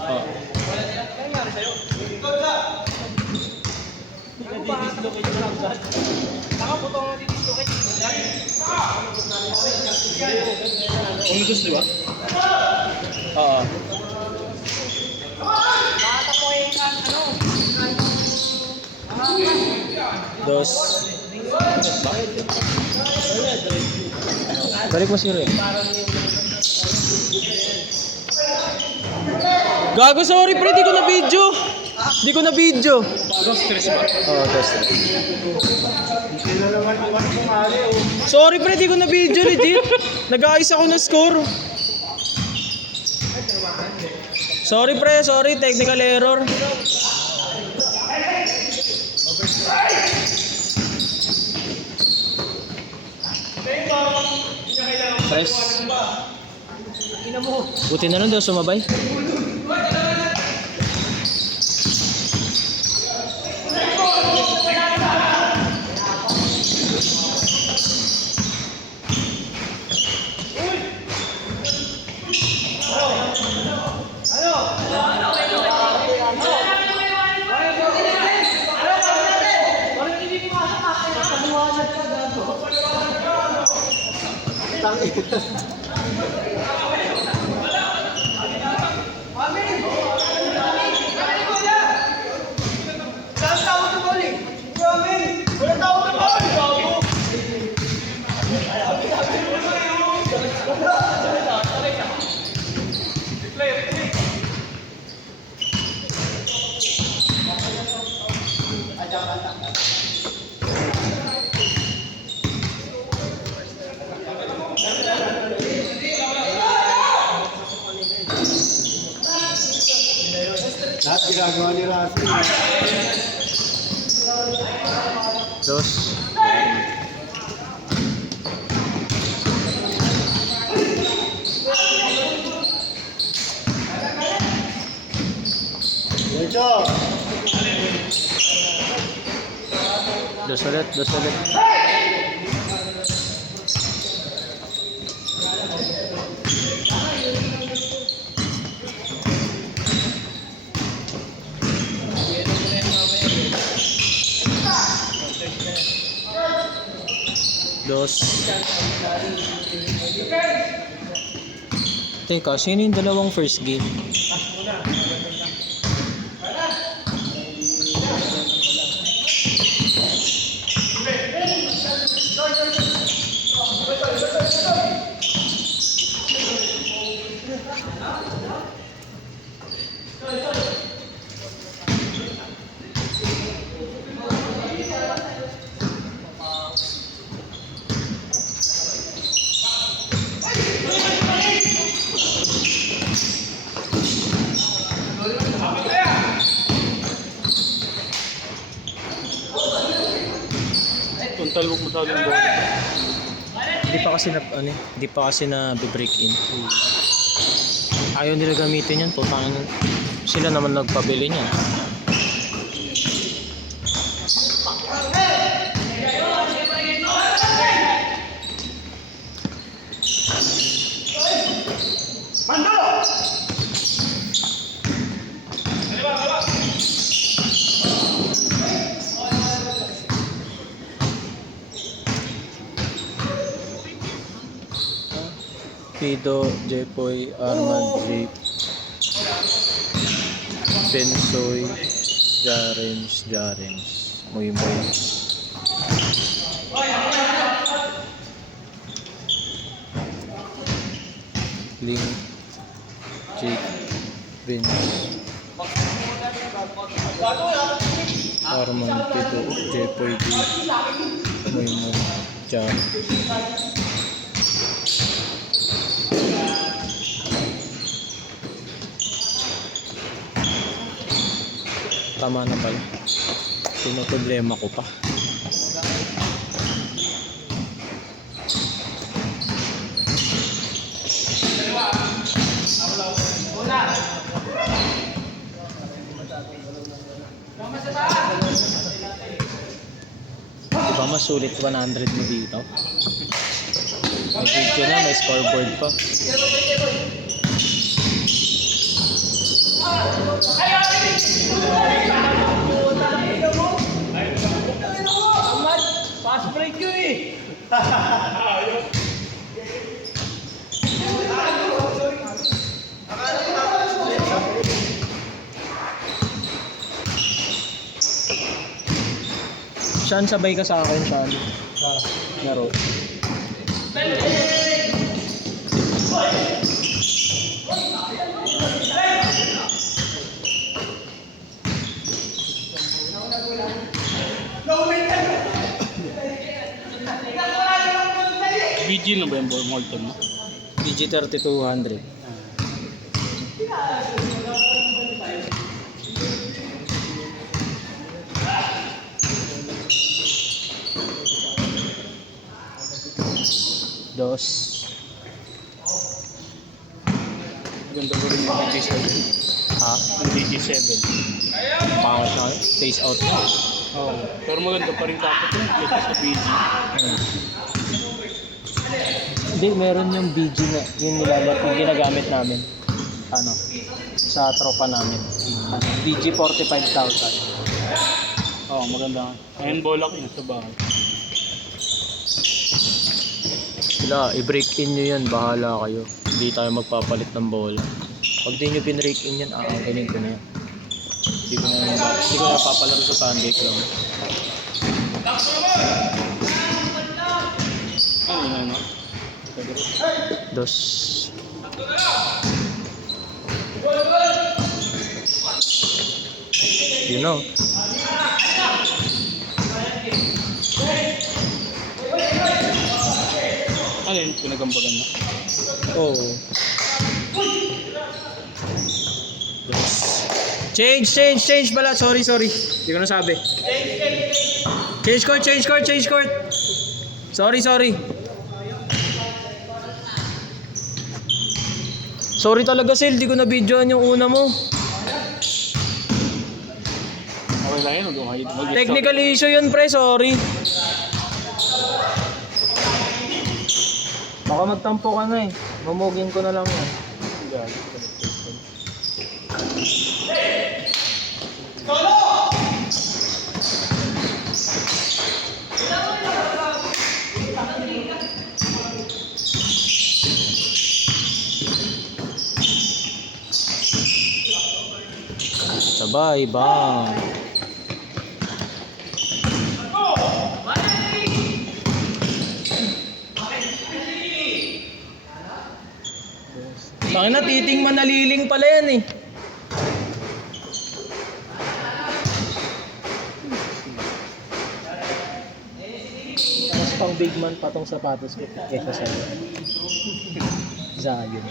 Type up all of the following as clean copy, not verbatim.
Oh. Umigus, di ba? Oo. Dos. Balik mo si Ray. Gago, sorry pre, di ko na video. Di ko na video. Dos stress ba? Oo, dos stress. Sorry pre, di ko na video, legit. Nag-aayos ako ng score. Sorry pre, sorry, technical error. Press. Buti na nun daw sumabay. Lahat ginagawa ni Rafi. Dos. Diretso. Dos ulit, dos ulit. Dos. Teka, sino yung dalawang first game? Tuntal mo masyadong doon. Hindi pa kasi na break in. Ayaw nila gamitin yan, putang sila naman nagpabili niyan. Pido, Jepoy, Armand, Drake, Bensoy, Jarens, Muy, Ling, Jake, Vince, Armand, Pido, Jepoy, Drake, Muy, Jarens. Tama na pala. Pinoproblema ko pa. Diba mas sulit 100 mo dito? May video na, may scoreboard pa. Sean, sabay ka sa akin, Sean. Laro. BG na ba yung ball Molten mo? PG-3200. Dos. Ganda ko rin yung BG7. Ha? Yung BG7. Pangit na. Face out na. Oo. Pero maganda pa rin dapat yun. Kaya sa BG. Hindi, meron yung BG na, yung yung ginagamit namin. Ano? Sa tropa namin. BG 45,000. Oo, maganda. Ayun, bolak yun sa bahay. Sila, i-break in nyo yan. Bahala kayo. Hindi tayo magpapalit ng bola. Pag di nyo pinrake in yan, aangkinin ko na yan. Hindi ko na papalaro sa Sunday Club. Ano yun, ano? Dos. You know. Ano yun, pinagambagan mo? Oh. Dos. Change pala. Sorry. Hindi ko nasabi. Change court. Sorry. Sorry talaga, Sil. Di ko na-videoan yung una mo. Okay lang yun, Technical issue yun, pre. Sorry. Baka magtampo ka na eh. Mamugin ko na lang yan. Sabay, bang. Bakit na titing manaliling pala yan eh. Mas pang big man pa tong sapatos ko kesa sa Zion.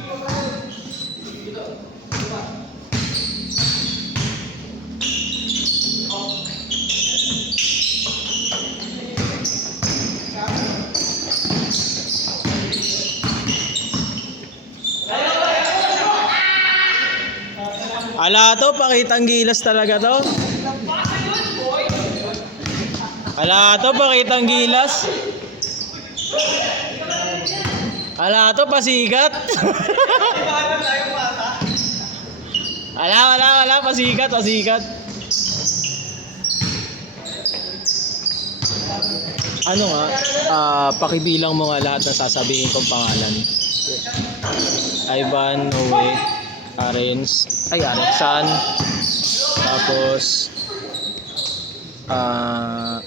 Ala to, pakitang gilas talaga to. Ala to, pakitang gilas. Ala to, pasikat. Wala, pasikat. Ano nga, pakibilang mo nga lahat ng sasabihin kong pangalan. Ivan, Noe, San, tapos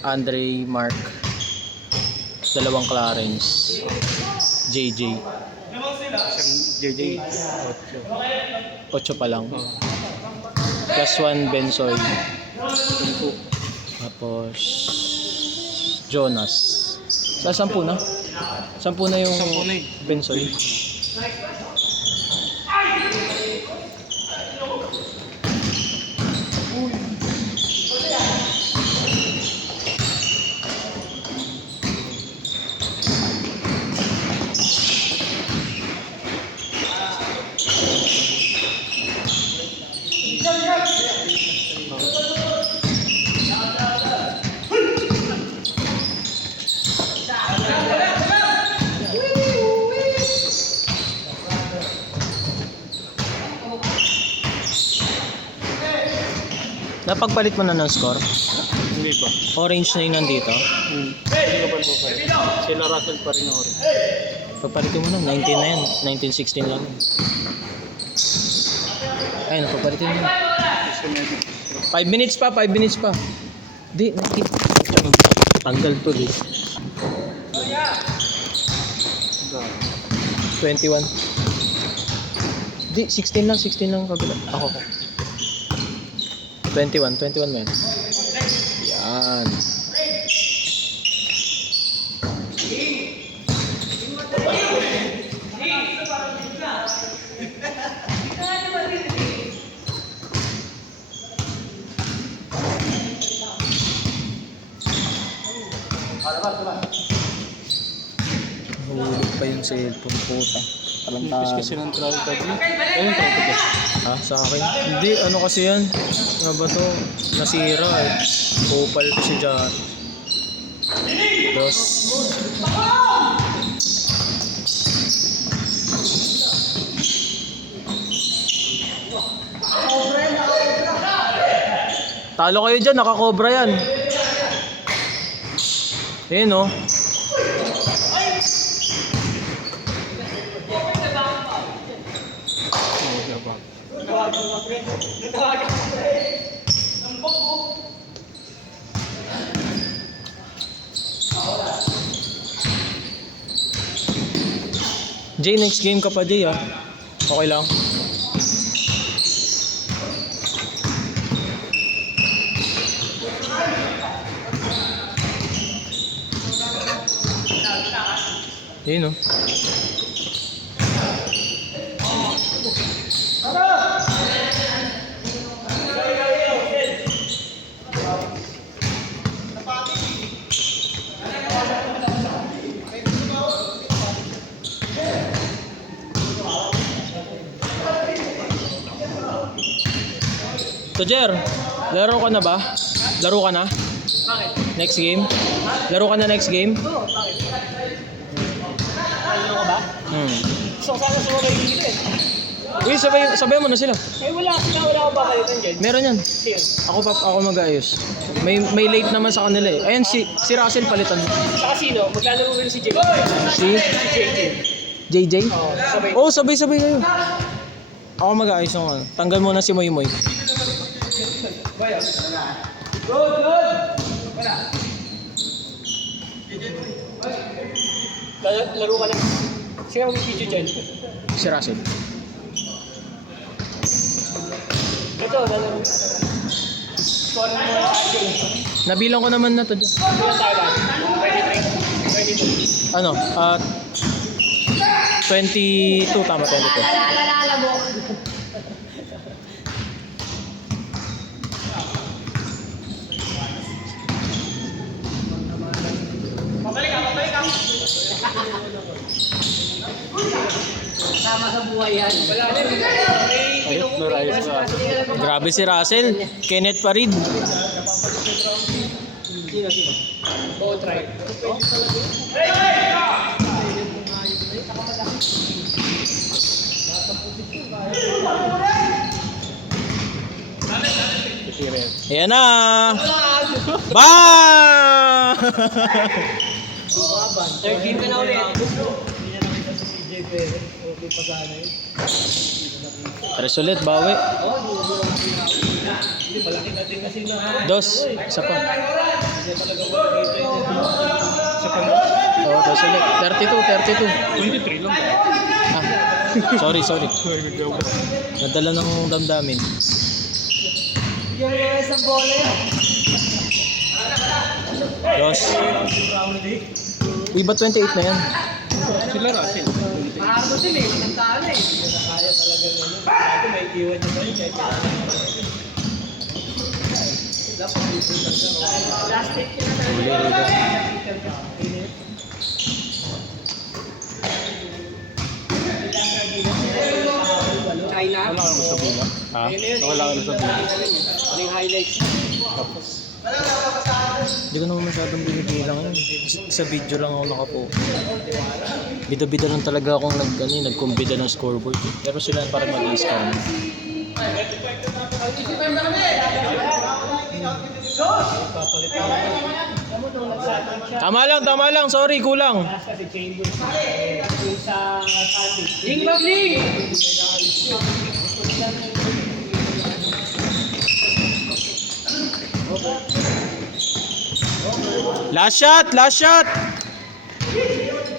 Andre, Mark, dalawang Clarence, JJ. JJ. 8 pa lang. Plus 1 Bensoy. Tapos Jonas. Sa 10 na? 10 na yung 10 na eh. Bensoy. Napagpalit mo na ng score? Hindi pa. Orange na yung nandito. Hindi ko pa po kayo. Sila Russell pa rin ako rin. Pagpalitin mo na, 19 na yan. 1916 lang yun. Ayun, pagpalitin mo na. 5 minutes pa, 5 minutes pa. Di, tanggal to di. 21. Di, 16 lang kabila. Ako. 21 men. Yan. Nahulog pa yung cellphone, puta. Nipis kasi ng tripod niya. Ayun, tripod eh. Ha? Sa akin? Hindi, ano kasi yan? Ano ba to? Nasira eh. Kupal ko si Jan. Dos. Talo kayo dyan, nakakobra yan. Ayun oh. Jay, next game ka pa, Jay, ah. Okay lang. Yun, oh. So, Jer, laro ka na ba? Laro ka na? Bakit? Next game? Laro ka na next game? Oo, bakit? Ano ka ba? So, sana sumabay dito eh. Uy, sabay mo na sila. Wala akong babalitan dyan. Meron yan. Sino? Ako mag-ayos. May late naman sa kanila eh. Ayan, si Russell palitan mo. Sa casino, maglalaro rin si JJ. Si Si JJ. JJ? Oo, sabay. Oo, sabay kayo. Ako mag-ayos ng ano. Tanggal mo na si Moy Moy. Laro ka lang. Sino mag-video dyan? Si Russell. Ito, lalaro. Score mo na tayo. Nabilang ko naman na to. Ilan tayo ba? 23? 22. Ano? 22. Tama, 22. Pabalik ka. Sama sa buhay yan. Wala na. Ayun, narayos ka. Grabe si Russell. Kenneth Farid. Sino? Oo, try. Ayan na. Bang! Third game ka na ulit. Tres ulit, bawi. Dos, isa pa. Oo, dos ulit. 32. 23 lang ba? Ah, sorry. Nadala ng damdamin. Dos. Uy, ba 28 na yan? Sila Russell. Parang din eh. Nagtalo eh. Kaya talaga ano. Ako may iwan niya ba yun? Plastic yun na talaga. China? Wala ka na sa bila. Ha? Wala ka na sa bila. Ano yung highlights? Hindi ko naman masyadong binibilang yun. Sa video lang ako nakapo. Bida-bida lang talaga akong nagkumbida ng scoreboard. Pero sila para mag-i-scan. Papalit ako. Alam mo nung nagsatak siya. Tama lang. Sorry, kulang. Last kasi Chambers. Yung sa Sunday. Ling Bagling! Last shot.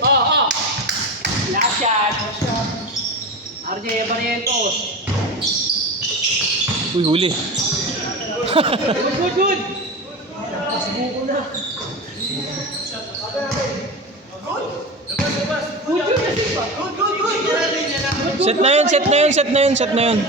Oh. Last shot. RJ Barrientos. Uy, huli. Good. Set na yun.